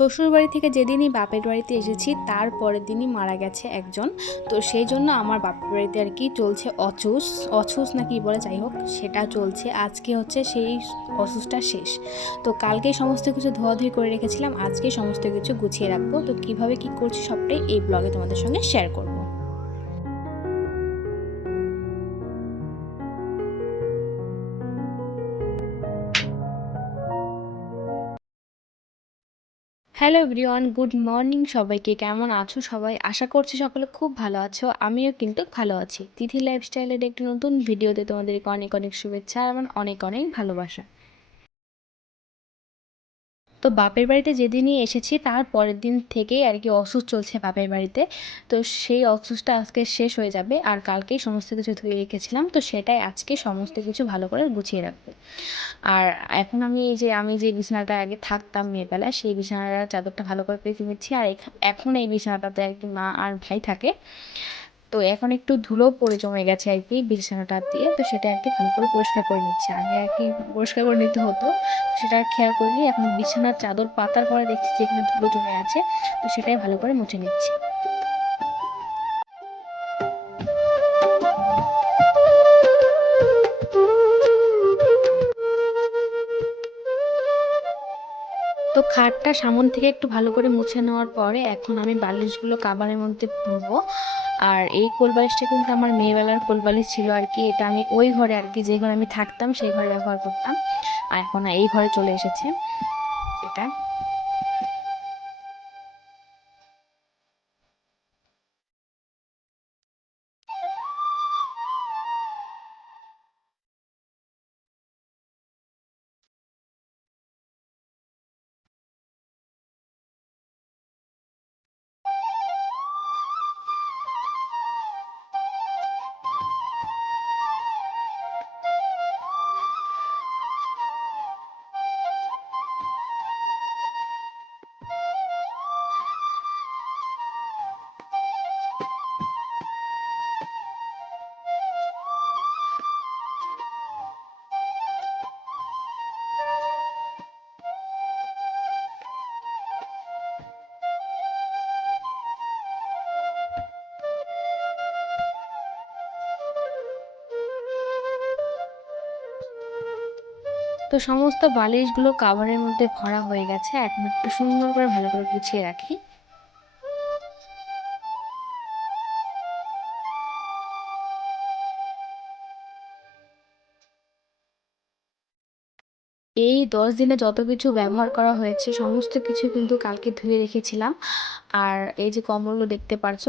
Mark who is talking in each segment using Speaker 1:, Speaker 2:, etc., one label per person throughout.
Speaker 1: শ্বশুর বাড়ি থেকে যেদিনই বাপের বাড়িতে এসেছি, তার পরের দিনই মারা গেছে একজন। তো সেই জন্য আমার বাপের বাড়িতে আর কি চলছে অচুস অচুস না কি বলে, যাই হোক, সেটা চলছে। আজকে হচ্ছে সেই অসুসটা শেষ। তো কালকেই সমস্ত কিছু ধোয়াধুয়ি করে রেখেছিলাম আজকে সমস্ত কিছু গুছিয়ে রাখব। তো কীভাবে কি করছি সবটাই এই ব্লগে তোমাদের সঙ্গে শেয়ার করব। হ্যালো এভরিওয়ান গুড মর্নিং সবাইকে। কেমন আছো সবাই? আশা করছি সকলে খুব ভালো আছো, আমিও কিন্তু ভালো আছি। তিথি লাইফস্টাইলের একটি নতুন ভিডিওতে তোমাদেরকে অনেক অনেক শুভেচ্ছা আর আমার অনেক অনেক ভালোবাসা। তো বাপের বাড়িতে যেদিনই এসেছি, তার পরের দিন থেকেই আর কি অসুস্থ চলছে বাপের বাড়িতে। তো সেই অসুস্থটা আজকে শেষ হয়ে যাবে আর কালকেই সমস্ত কিছু ধুয়ে রেখেছিলাম। তো সেটাই আজকে সমস্ত কিছু ভালো করে গুছিয়ে রাখবে। আর এখন আমি এই যে, আমি যে বিছানাটা আগে থাকতাম মেয়েবেলায় সেই বিছানাটার চাদরটা ভালো করে পেঁচে নিচ্ছি। আর এখন এই বিছানাটাতে আর কি মা আর ভাই থাকে। তো এখন একটু ধুলো পড়ে জমে গেছে আর কি বিছানাটা দিয়ে, তো সেটা আর কি ভালো করে পরিষ্কার করে নিচ্ছে। আগে আর কি পরিষ্কার করে নিতে হতো সেটা খেয়াল করিনি। এখন বিছানার চাদর পাতার পরে দেখছি যে এখানে ধুলো জমে আছে, তো সেটাই ভালো করে মুছে নিচ্ছি। খাটটা সামন থেকে একটু ভালো করে মুছে নেওয়ার পরে এখন আমি বালিশগুলো কাবারের মধ্যে পুরবো আর এই কোলবালিশটা কিন্তু আমার মেয়েবেলার কোলবালিশ ছিল আর কি। এটা আমি ওই ঘরে আর কি, যে ঘরে আমি থাকতাম সেই ঘরে ব্যবহার করতাম। আর এখন এই ঘরে চলে এসেছে এটা। তো সমস্ত বালিশগুলো কাভারের মধ্যে ভরা হয়ে গেছে। এখন একটু সুন্দর করে ভালো করে গুছিয়ে রাখি। এই দশ দিনে যত কিছু ব্যবহার করা হয়েছে, সমস্ত কিছু কিন্তু কালকে ধুয়ে রেখেছিলাম। আর এই যে কম্বলগুলো দেখতে পারছ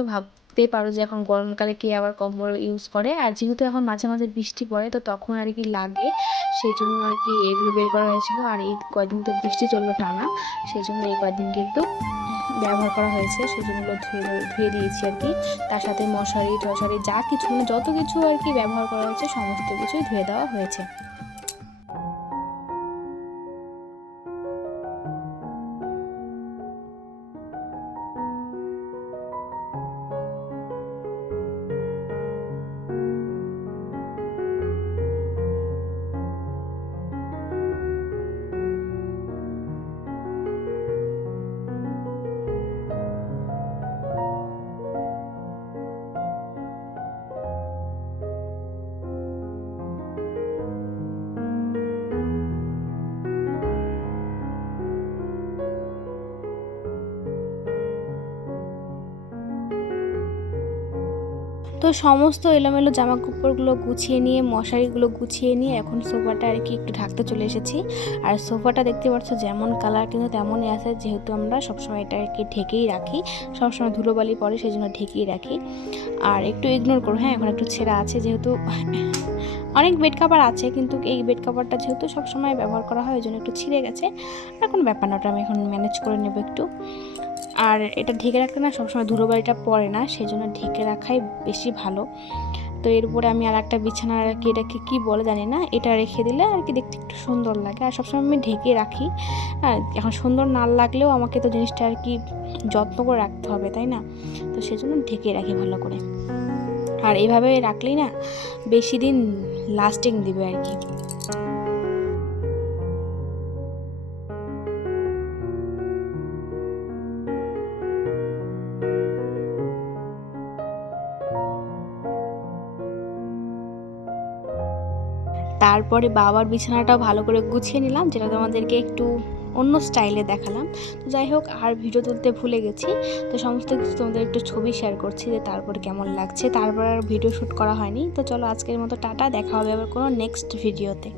Speaker 1: ভাবতে পারো যে এখন গরমকালে কে আবার কম্বল ইউজ করে। আর যেহেতু এখন মাঝে মাঝে বৃষ্টি পড়ে, তো তখন আর কি লাগে। সেই জন্য আর কি এগুলো বের করা হয়েছিল। আর এই কয়দিন তো বৃষ্টি চলল টানা, সেই জন্য এই কয়দিন কিন্তু ব্যবহার করা হয়েছে। জন্য ধুয়ে ধুয়ে দিয়েছি আর কি। তার সাথে মশারি, টশারি, যা কিছু মানে যত কিছু আর কি ব্যবহার করা হয়েছে, সমস্ত কিছুই ধুয়ে দেওয়া হয়েছে। তো সমস্ত এলোমেলো জামা কাপড়গুলো গুছিয়ে নিয়ে, মশারিগুলো গুছিয়ে নিয়ে এখন সোফাটা আর কি একটু ঢাকতে চলে এসেছি। আর সোফাটা দেখতে পাচ্ছ যেমন কালার কিন্তু তেমনই আছে, যেহেতু আমরা সবসময় এটা আর কি ঢেকেই রাখি, সবসময় ধুলোবালি পরে সেই জন্য ঢেকেই রাখি। আর একটু ইগনোর করো হ্যাঁ এখন একটু ছেঁড়া আছে যেহেতু অনেক বেড কাভার আছে, কিন্তু এই বেড কাভারটা যেহেতু সবসময় ব্যবহার করা হয় ওই জন্য একটু ছিঁড়ে গেছে। আর কোনো ব্যাপার না, ওটা আমি এখন ম্যানেজ করে নেব একটু। আর এটা ঢেকে রাখতে না সবসময় ধুলোবালিটা পড়ে না সেই জন্য ঢেকে রাখাই বেশি ভালো। তো এর উপরে আমি আর একটা বিছানা কি, এটাকে কী বলে জানি না, এটা রেখে দিলে আর কি দেখতে একটু সুন্দর লাগে। আর সবসময় আমি ঢেকে রাখি। আর এখন সুন্দর না লাগলেও আমাকে তো জিনিসটা আর কি যত্ন করে রাখতে হবে, তাই না? তো সেজন্য ঢেকে রাখি ভালো করে। আর এইভাবে রাখলেই না বেশি দিন লাস্টিং দেবে আর কি। তারপরে বাবার বিছানাটাও ভালো করে গুছিয়ে নিলাম যেটা তোমাদেরকে একটু অন্য স্টাইলে দেখালাম। তো যাই হোক, আর ভিডিও তুলতে ভুলে গেছি। তো সমস্ত কিছু তোমাদের একটু ছবি শেয়ার করছি যে তারপর কেমন লাগছে। তারপর আর ভিডিও শ্যুট করা হয়নি। তো চলো আজকের মতো টাটা, দেখা হবে আবার কোনো নেক্সট ভিডিওতে